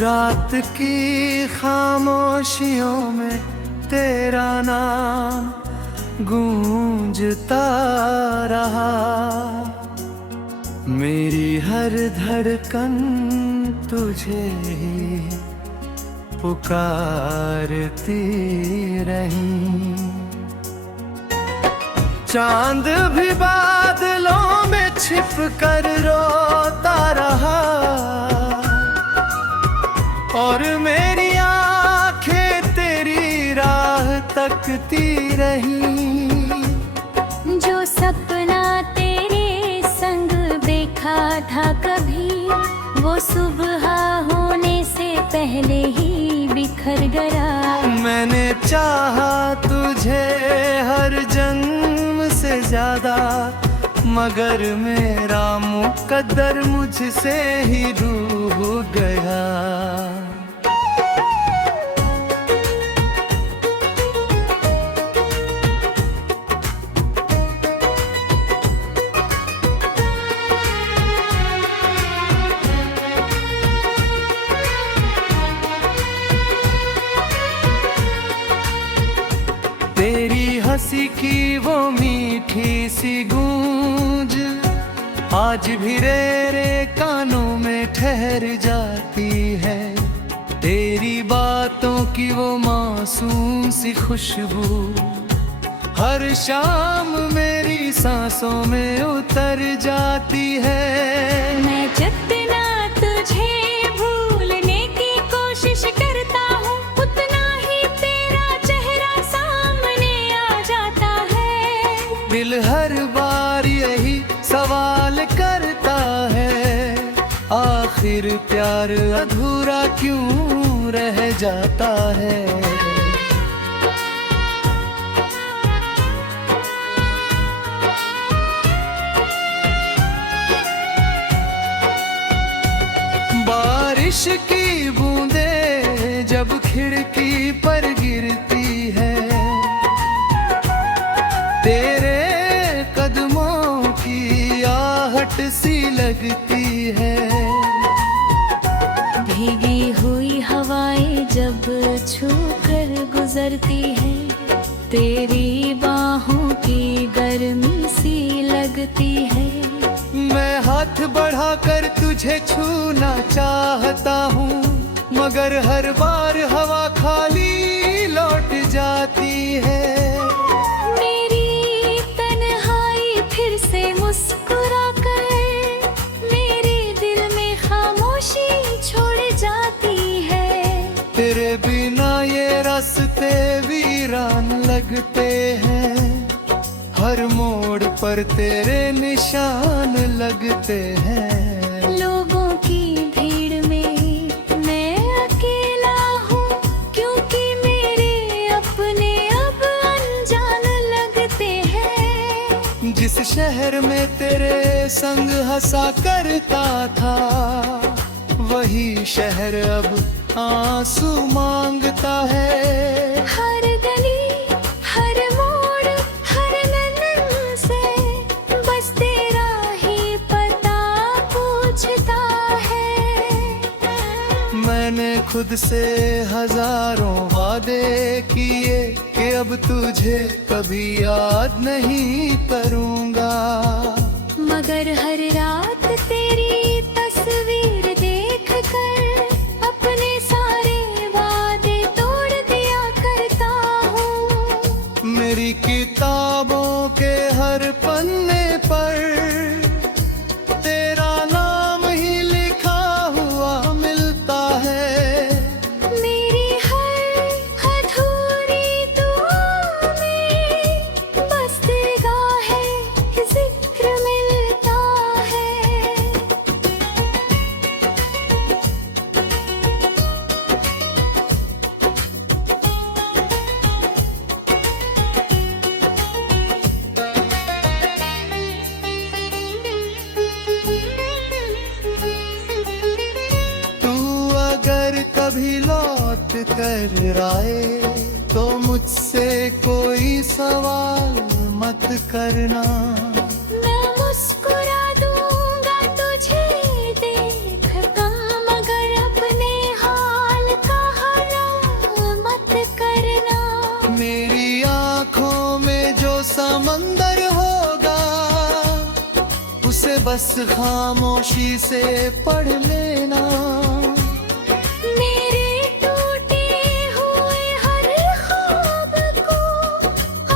रात की खामोशियों में तेरा नाम गूंजता रहा। मेरी हर धड़कन तुझे ही पुकारती रही। चांद भी बादलों में छिप कर रोता रहा और मेरी आंखें तेरी राह तकती रही। जो सपना तेरे संग देखा था कभी, वो सुबह होने से पहले ही बिखर गया। मैंने चाहा तुझे हर जन्म से ज्यादा, मगर मेरा मुकद्दर मुझसे ही रूठ गया। तेरी हंसी की वो मीठी सी गूंज आज भी रे कानों में ठहर जाती है। तेरी बातों की वो मासूम सी खुशबू हर शाम मेरी सांसों में उतर जाती है। मैं जितना तुझे भूलने की कोशिश करता हूँ, उतना ही तेरा चेहरा सामने आ जाता है। दिल हर बार यही सवाल करता है, आखिर प्यार अधूरा क्यों रह जाता है। बारिश की बूंदें जब खिड़की पर गिरती है, तेरे कदमों की आहट सी लगती है। भीगी हुई हवाएं जब छूकर गुजरती है, तेरी बाहों की गर्मी सी लगती है। मैं हाथ बढ़ाकर तुझे छूना चाहता हूँ, मगर हर बार हवा खाली लौट जाती है। मेरी तन्हाई फिर से मुस्कुरा कर मेरे दिल में खामोशी छोड़ जाती है। तेरे बिना ये रास्ते वीरान लगते हैं, हर मोड़ पर तेरे निशान लगते हैं। लोगों की भीड़ में मैं अकेला हूँ, क्योंकि मेरे अपने अब अनजान लगते हैं। जिस शहर में तेरे संग हंसा करता था, वही शहर अब आंसू मांगता है। हर गली हर मोड़ हर नन्ही से बस तेरा ही पता पूछता है। मैंने खुद से हजारों वादे किए कि अब तुझे कभी याद नहीं करूँगा, मगर हर रात तेरी तस्वीर देख कर अपने सारे वादे तोड़ दिया करता हूँ। मेरी किताबों के हर पन्ने पर तेरा नाम ही लिखा हुआ मिलता है। मेरी हर अधूरी दुआ में बस तेरा है जिक्र मिलता है। कभी लौट कर आए तो मुझसे कोई सवाल मत करना। मैं मुस्कुरा दूंगा तुझे देख कर, मगर अपने हाथ बस खामोशी से पढ़ लेना। मेरे टूटे हुए हर ख्वाब को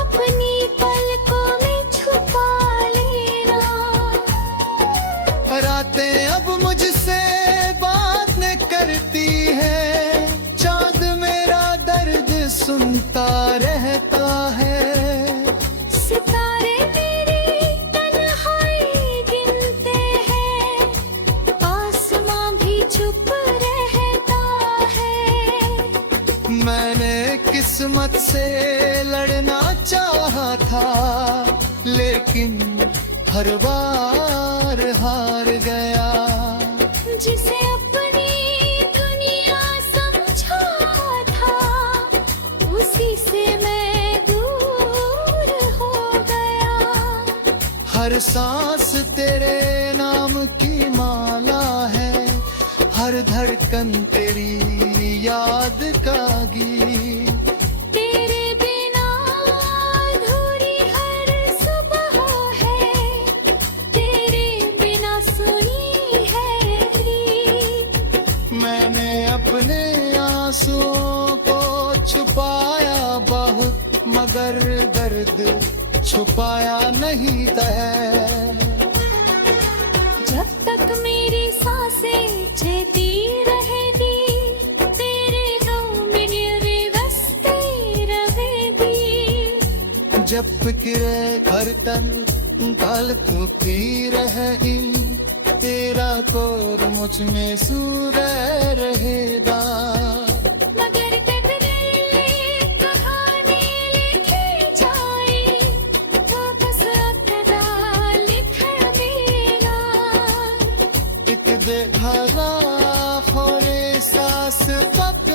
अपनी पलकों में छुपा लेना। रातें अब मुझसे बात न करती है, चांद मेरा दर्द सुनता रहता है। सितारे मेरी तन्हाई गिनते हैं, आसमां भी चुप रहता है। मैंने किस्मत से लड़ना चाहा था, लेकिन हर बार हार गया। जिसे अपनी दुनिया समझा था, उसी से मैं दूर हो गया। हर सांस तेरे नाम की माला है, हर धड़कन तेरी याद का गीत। तेरे बिना अधूरी हर सुबह है, तेरे बिना सुनी है रीत। मैंने अपने आंसुओं को छुपाया बहुत, मगर दर्द छुपाया नहीं तय। जब तक मेरी सांसें चलती रहेगी, तेरे गम में बेबसी रहेगी। जब फिक्रे घर तन कल तू पी रहेगी, तेरा कोर मुझ में सूर रहेगा। मगर तकदीर में कहानी लिखी जाए, तो बस अपना लिख देना। एक बेघरा खोरे सांस तक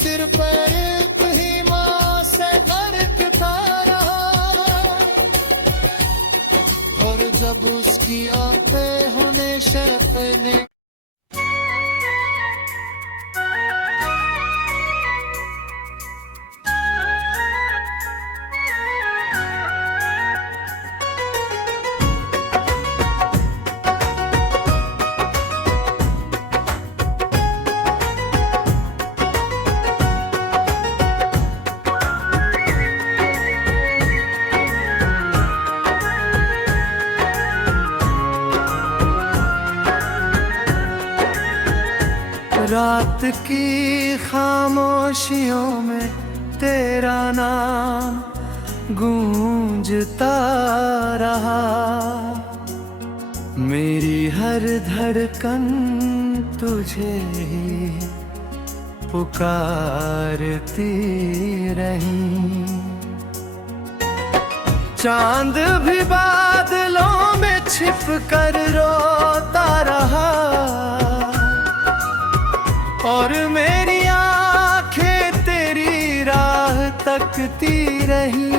सिर पर एक ही माँ से बरकता रहा, और जब उसकी आंखें हमेशा अपने रात की खामोशियों में तेरा नाम गूंजता रहा। मेरी हर धड़कन तुझे ही पुकारती रही। चांद भी बादलों में छिप कर रोता रहा, और मेरी आंखें तेरी राह तकती रही।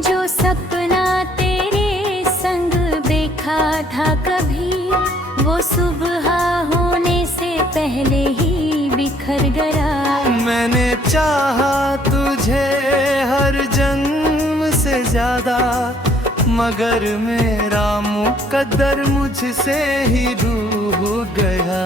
जो सपना तेरे संग देखा था कभी, वो सुबह होने से पहले ही बिखर गया। मैंने चाहा तुझे हर जन्म से ज्यादा, मगर मेरा मुकद्दर मुझसे ही रूठ गया।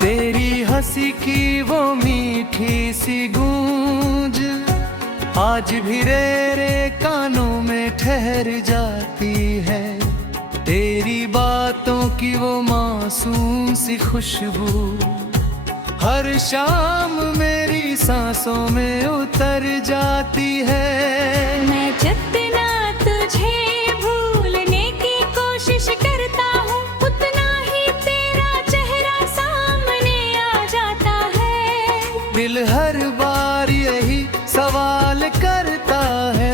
तेरी हंसी की वो मीठी सी गूंज आज भी रे कानों में ठहर जाती है। तेरी बातों की वो मासूम सी खुशबू हर शाम मेरी सांसों में उतर जाती है। मैं जितना तुझे भूलने की कोशिश करता हूँ, उतना ही तेरा चेहरा सामने आ जाता है। दिल हर बार यही सवाल करता है,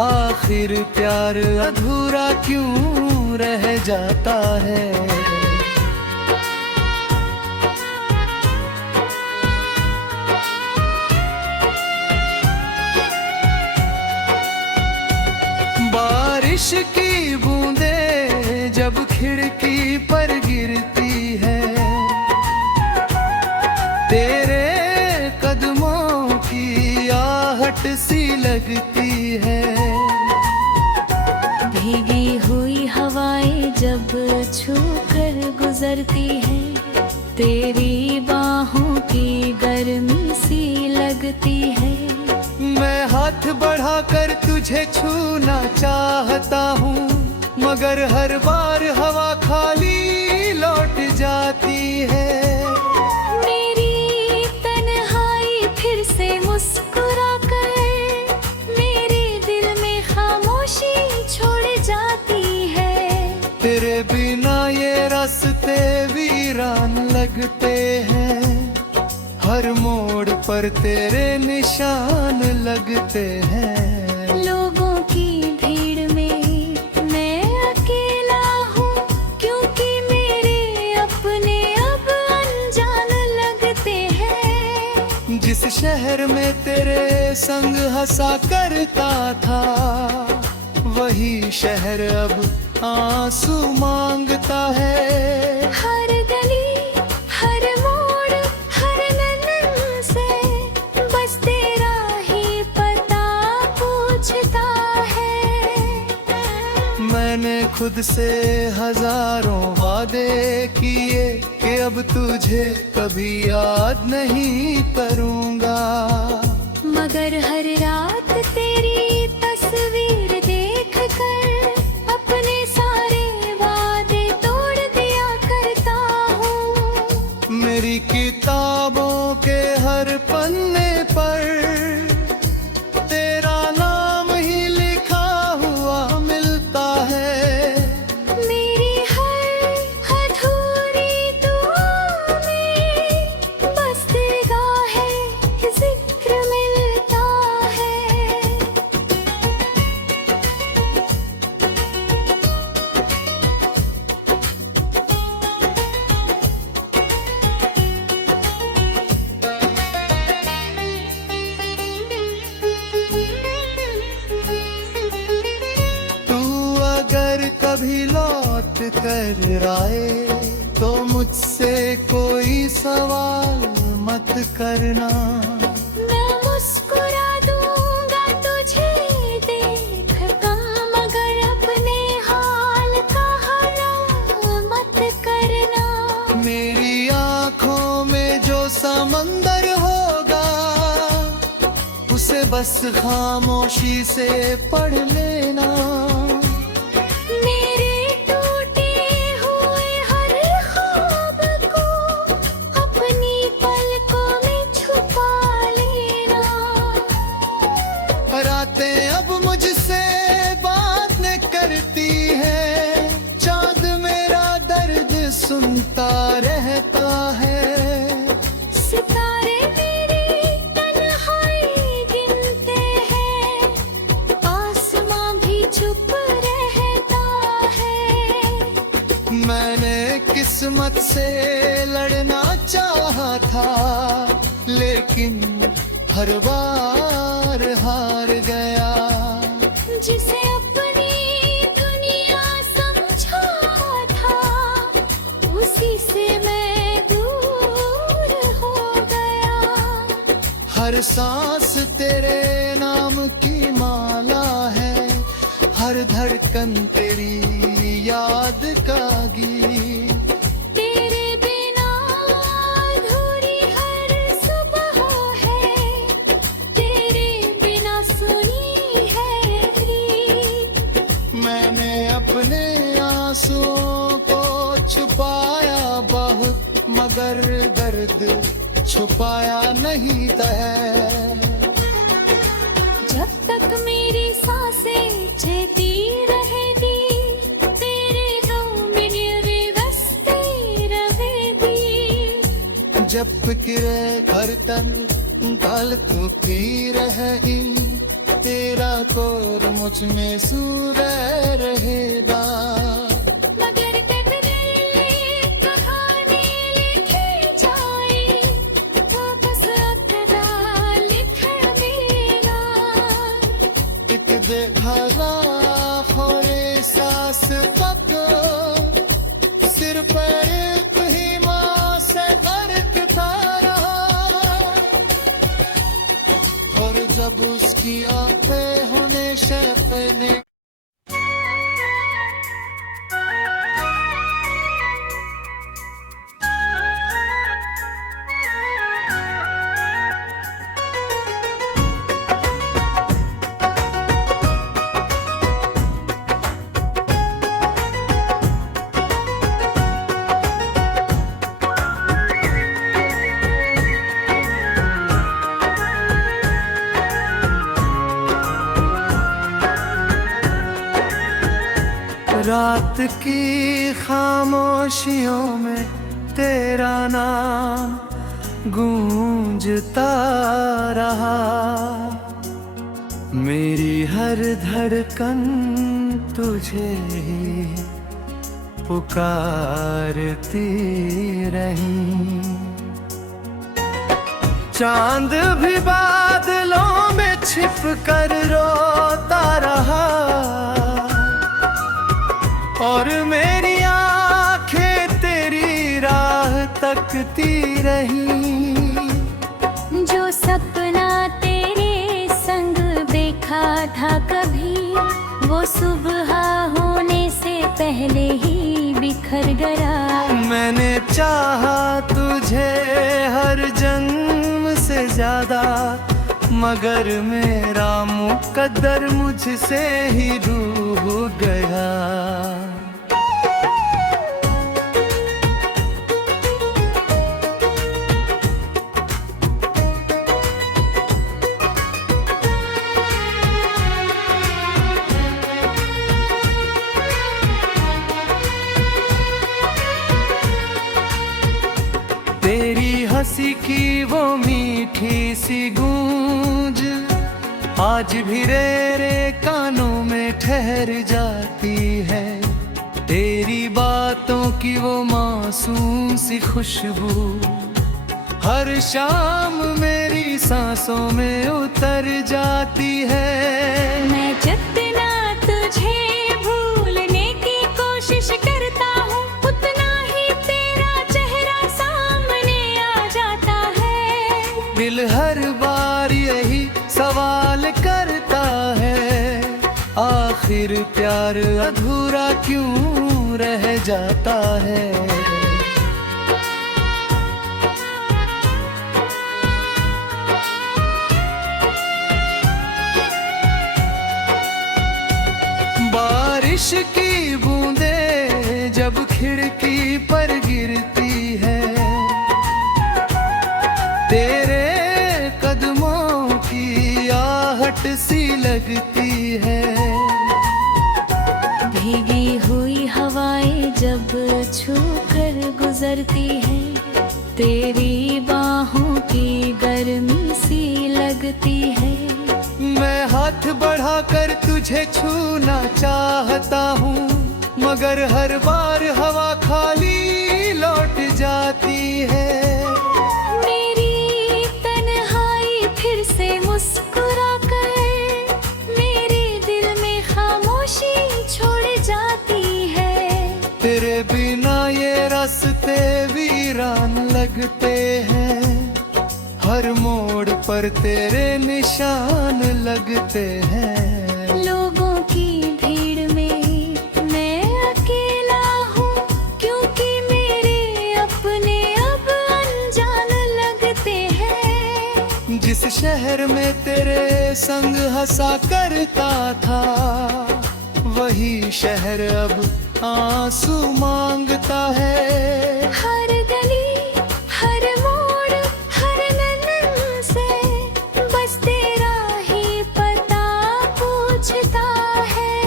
आखिर प्यार अधूरा क्यों रह जाता है। बारिश की बूंदें जब खिड़की पर गिरती है, तेरे कदमों की आहट सी लगती है। भीगी हुई हवाएं जब छू कर गुजरती है, तेरी बाहों की गर्मी सी लगती है। मैं हाथ बढ़ाकर तुझे छूना चाहता हूँ, मगर हर बार हवा खाली लौट जाती है। मेरी तन्हाई फिर से मुस्कुरा कर मेरे दिल में खामोशी छोड़ जाती है। तेरे बिना ये रास्ते वीरान लगते हैं, हर मोड़ पर तेरे निशान लगते हैं। लोगों की भीड़ में मैं अकेला हूँ, क्योंकि मेरे अपने अब अनजान लगते हैं। जिस शहर में तेरे संग हंसा करता था, वही शहर अब आंसू मांगता है। हर गली हर मोड़ हर नन्ही से बस तेरा ही पता पूछता है। मैंने खुद से हजारों वादे किए कि अब तुझे कभी याद नहीं करूँगा, मगर हर रात तेरी तस्वीर देख कर अपने सारे वादे तोड़ दिया करता हूँ। मेरी किताबों के हर पन्ने पर तेरा नाम ही लिखा हुआ मिलता है। मेरी हर अधूरी दुआ में बस तेरा है जिक्र मिलता है। तू अगर कभी लौट कर आए तो मुझसे कोई सवाल मत करना। मैं मुस्कुरा दूंगा तुझे देख कर, मगर अपने हाल का हला मत करना। मेरी आंखों में जो समंदर होगा, उसे बस खामोशी से पढ़ लेना। मेरे टूटे हुए हर ख्वाब को अपनी पलकों में छुपा लेना। रातें अब मुझसे बात न करती है, चांद मेरा दर्द सुनता रहता है। सितारे मेरी तन्हाई गिनते हैं, आसमां भी चुप रहता है। मैंने किस्मत से लड़ना चाहा था, लेकिन हर बार हार गया। जिसे अपनी दुनिया समझा था, उसी से मैं दूर हो गया। हर सांस तेरे नाम की माला है, हर धड़कन तेरी याद का गीत। तेरे बिना अधूरी हर सुबह है, तेरे बिना सुनी है रीत। मैंने अपने आंसुओं को छुपाया बहुत, मगर दर्द छुपाया नहीं तय। जब तक मेरी सांसें चलती रहेगी, तेरे गम में मेरे रास्ते रहेगी। जब फिक्रे घर तन कल तू पी रही, तेरा कोर मुझ में सूर रहेगा। मगर तकदीर में कहानी लिखी जाए, वापस अकदा लिख देना। एक देखा आंखों ने सांस पका, सिर पर एक ही माँ से बरकता रहा। और जब उसकी आंखें होने शपने रात की खामोशियों में तेरा नाम गूंजता रहा। मेरी हर धड़कन तुझे ही पुकारती रही। चांद भी बादलों में छिप कर रोता रहा, और मेरी आंखें तेरी राह तकती रही। जो सपना तेरे संग देखा था कभी, वो सुबह होने से पहले ही बिखर गया। मैंने चाहा तुझे हर जन्म से ज्यादा, मगर मेरा मुकद्दर मुझसे ही रूठ गया। तेरी हंसी की वो मीठी सी गूंज आज भी रे कानों में ठहर जाती है। तेरी बातों की वो मासूम सी खुशबू हर शाम मेरी सांसों में उतर जाती है। मैं जितना तुझे भूलने की कोशिश करता हूँ, उतना ही तेरा चेहरा सामने आ जाता है। दिल हर बार यही सवाल करता है, आखिर प्यार अधूरा क्यों रह जाता है। बारिश की बूंदें जब खिड़की पर गिरती है, तेरे कदमों की आहट सी लगती है। भीगी हुई हवाएं जब छू कर गुजरती है, तेरी बाहों की गर्मी सी लगती है। मैं हाथ बढ़ाकर तुझे छूना चाहता हूँ, मगर हर बार हवा खाली लौट जाती है। मेरी तन्हाई फिर से मुस्कुरा कर मेरे दिल में खामोशी छोड़ जाती है। तेरे बिना ये रास्ते वीरान लगते हैं, हर मोड़ पर तेरे निशान लगते हैं। लोगों की भीड़ में मैं अकेला हूँ, क्योंकि मेरे अपने अब अनजान लगते हैं। जिस शहर में तेरे संग हंसा करता था, वही शहर अब आंसू मांगता है। हर गली हर मोड़ हर नन्ही से बस तेरा ही पता पूछता है।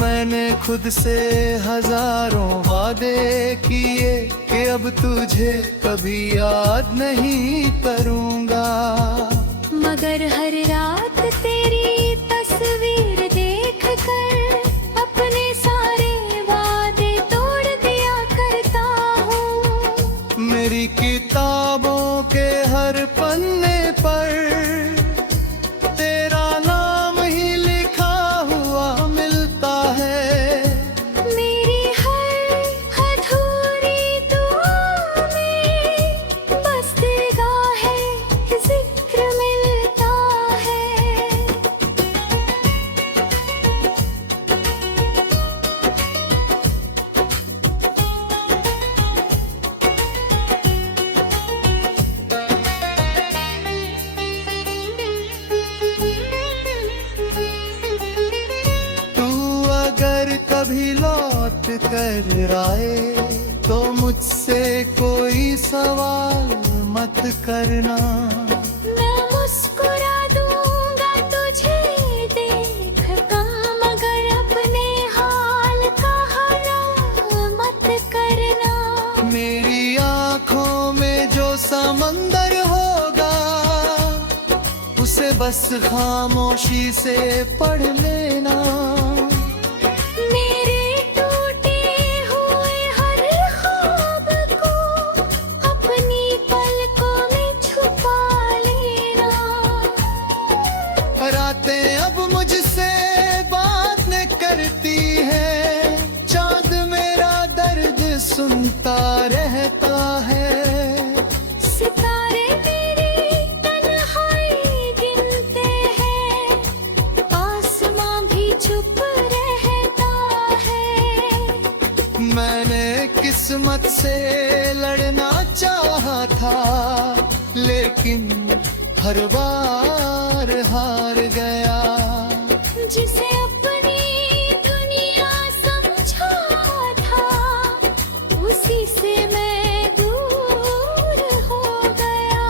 मैंने खुद से हजारों वादे किए कि अब तुझे कभी याद नहीं करूँगा, मगर हर रात तेरी तस्वीर देख कर अपने सारे वादे तोड़ दिया करता हूँ। मेरी किताबों के हर पन्ने पर तेरा नाम ही लिखा हुआ कर आए तो मुझसे कोई सवाल मत करना। मैं मुस्कुरा दूंगा तुझे देख कर, मगर अपने हाल का हला मत करना। मेरी आँखों में जो समंदर होगा उसे बस खामोशी से पढ़ लेना। मेरे टूटे हुए हर ख्वाब को अपनी पलकों में छुपा लेना। रातें अब मुझसे बात न करती है, चांद मेरा दर्द सुनता रहता है। सितारे मेरी तन्हाई गिनते हैं, आसमां भी चुप रहता है। मैंने किस्मत से लड़ना चाहा था, लेकिन हर बार हार गया। जिसे अपनी दुनिया समझा था, उसी से मैं दूर हो गया।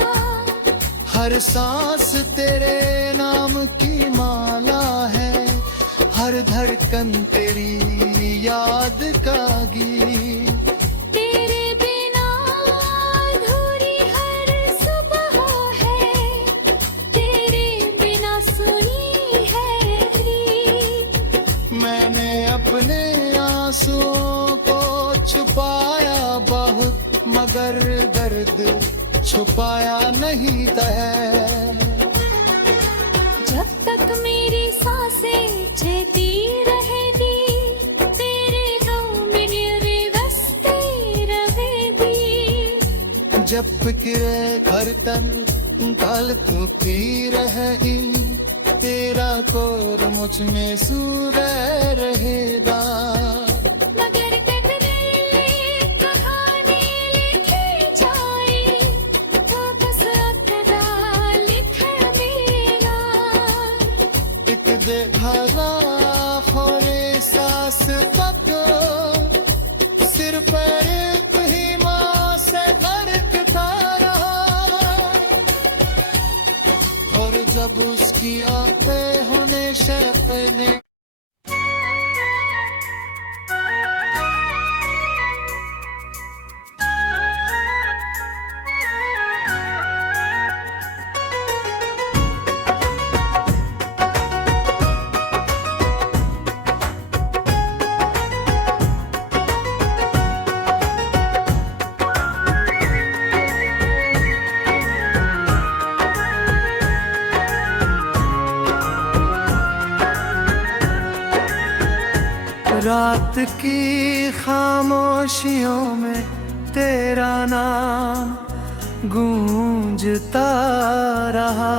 हर सांस तेरे नाम की माला है, हर धड़कन तेरी याद का गीत। तेरे बिना अधूरी हर सुबह है, तेरे बिना सुनी है रीत। मैंने अपने आंसुओं को छुपाया बहुत, मगर दर्द छुपाया नहीं तय। जब तक मेरी सांसें चलती रहेगी, तेरे गम में मेरे रास्ते रहेगी। जब फिक्रे घर तन कल तू पी रही, तेरा कोर मुझ में सूर रहेगा। मगर तकदीर कहानी लिखी जाए तो बस अक़दा लिख देगा। एक देखा खोरे सांस तक सिर पर एक ही माँ से बरकता रहा, और जब उसकी आंखें होने शपने रात की खामोशियों में तेरा नाम गूंजता रहा।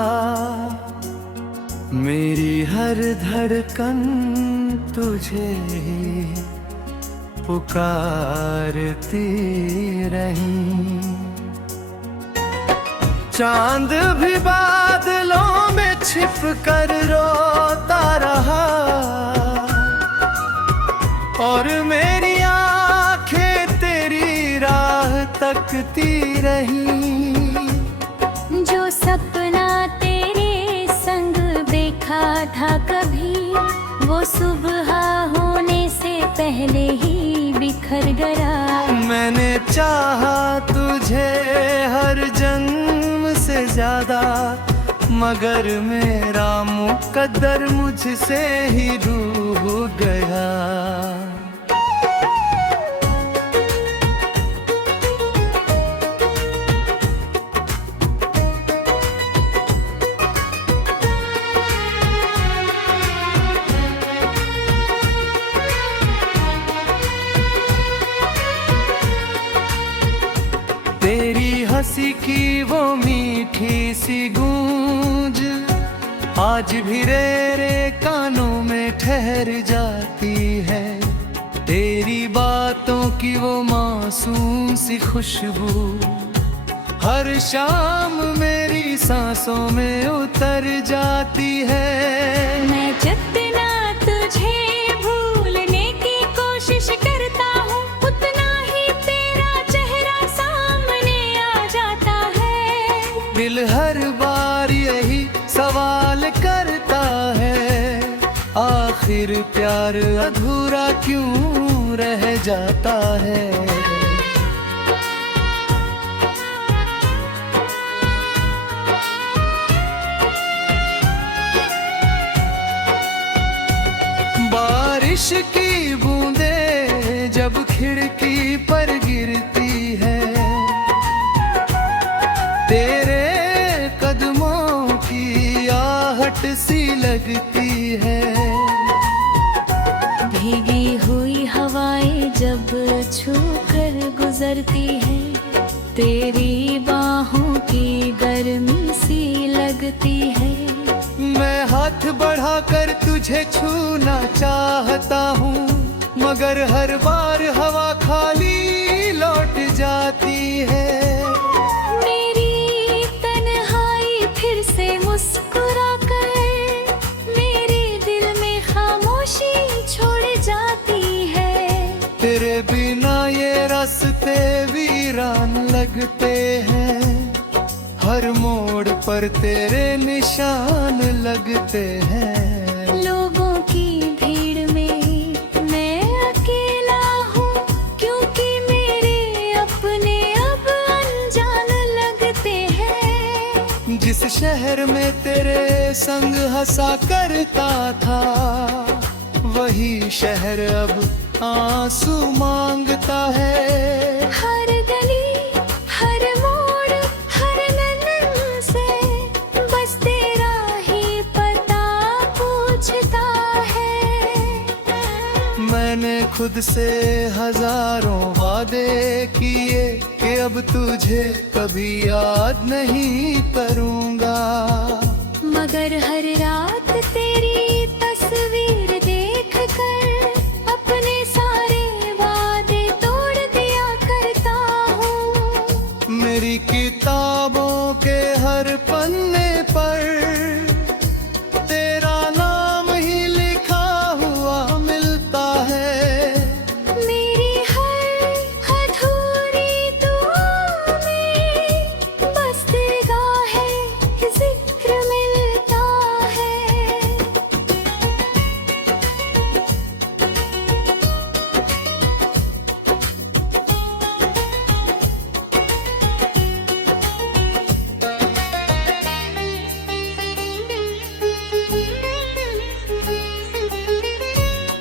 मेरी हर धड़कन तुझे ही पुकारती रही। चांद भी बादलों में छिप कर रोता रहा, और मेरी आंखें तेरी राह तकती रही। जो सपना तेरे संग देखा था कभी, वो सुबह होने से पहले ही बिखर गया। मैंने चाहा तुझे हर जन्म से ज्यादा, मगर मेरा मुकद्दर मुझसे ही रूठ गया। तेरी हंसी की वो मीठी सी गूंज आज भी रे कानों में ठहर जाती है। तेरी बातों की वो मासूम सी खुशबू हर शाम मेरी सांसों में उतर जाती है। मैं जितना तुझे भूलने की कोशिश करता आखिर प्यार अधूरा क्यों रह जाता है। बारिश की बूंदें जब खिड़की पर गिरती है, तेरे कदमों की आहट सी लगती है। भीगी हुई हवाएं जब छूकर गुजरती है, तेरी बाहों की गर्मी सी लगती है। मैं हाथ बढ़ाकर तुझे छूना चाहता हूँ, मगर हर बार हवा खाली लौट जाती है। मेरी तन्हाई फिर से मुस्कुरा कर मेरे दिल में खामोशी छोड़ जाती है। तेरे बिना ये रास्ते वीरान लगते हैं, हर मोड़ पर तेरे निशान लगते हैं। लोगों की भीड़ में मैं अकेला हूँ, क्योंकि मेरे अपने अब अनजान लगते हैं। जिस शहर में तेरे संग हंसा करता था, वही शहर अब आंसू मांगता है। हर गली हर मोड़ हर नन्ही से बस तेरा ही पता पूछता है। मैंने खुद से हजारों वादे किए कि अब तुझे कभी याद नहीं करूँगा, मगर हर रात तेरी तस्वीर देख कर अपने सारे वादे तोड़ दिया करता हूँ। मेरी किताबों के हर पन्ने पर तेरा नाम ही लिखा हुआ मिलता है। मेरी हर अधूरी दुआ में बस तेरा है जिक्र मिलता है।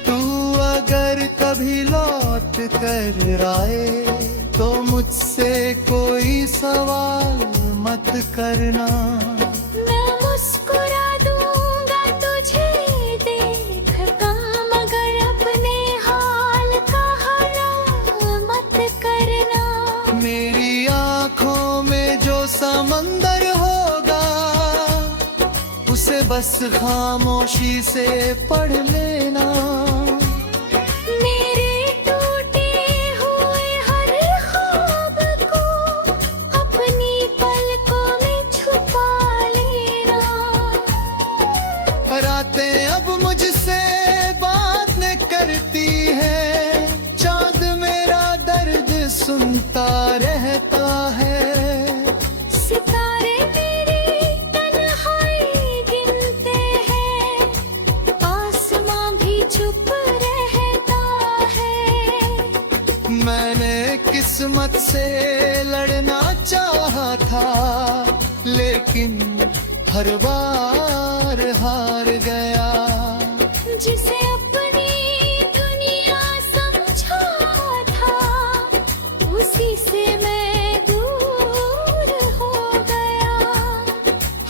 तू अगर कभी लौट कर आए तो मुझसे कोई सवाल मत करना। मैं मुस्कुरा दूंगा तुझे देख कर, मगर अपने हाल का हला मत करना। मेरी आँखों में जो समंदर होगा, उसे बस खामोशी से पढ़ लेना। मेरे टूटे हुए हर ख्वाब को अपनी पलकों में छुपा लेना। रातें अब मुझसे बात न करती है, चांद मेरा दर्द सुनता रहता है। सितारे मेरी तन्हाई गिनते हैं, आसमां भी चुप रहता है। मैंने किस्मत से लड़ना चाहा था, लेकिन हर बार हार गया। जिसे अपनी दुनिया समझा था, उसी से मैं दूर हो गया।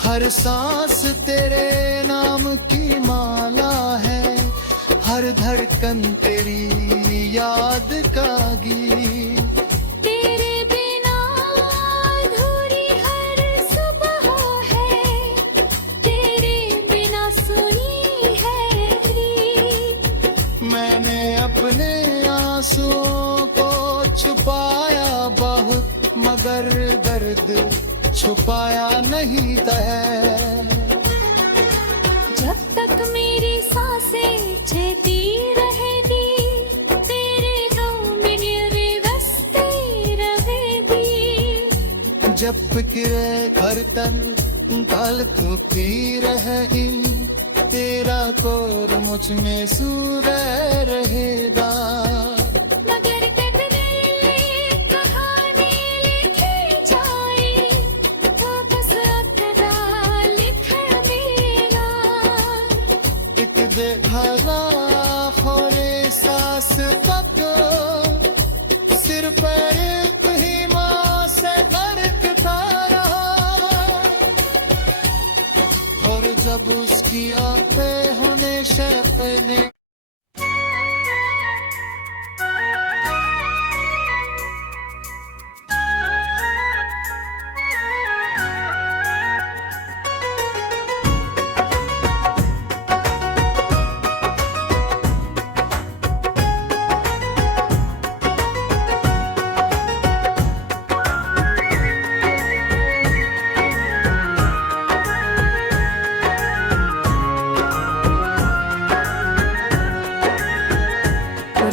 हर सांस तेरे नाम की माला है, हर धड़कन तेरी याद का गीत। तेरे बिना अधूरी हर सुबह है, तेरे बिना सुनी है रीत। मैंने अपने आंसुओं को छुपाया बहुत, मगर दर्द छुपाया नहीं तय। जब तक मेरी सांसें चलती रहेगी, तेरे गम में मेरे रास्ते रहेगी। जब फिक्र घर तन कल तू पी रही, तेरा कोर मुझ में सूरह रहेगा। मगर कदरे कहानी लिखी जाए वापस अतरा लिख मेरा। एक दे धागा खोरे सांस तक सिर पर एक ही माँ से बरकता रहा। और जब उसकी आंखें हमेशा अपने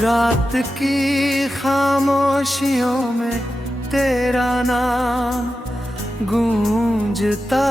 रात की खामोशियों में तेरा नाम गूंजता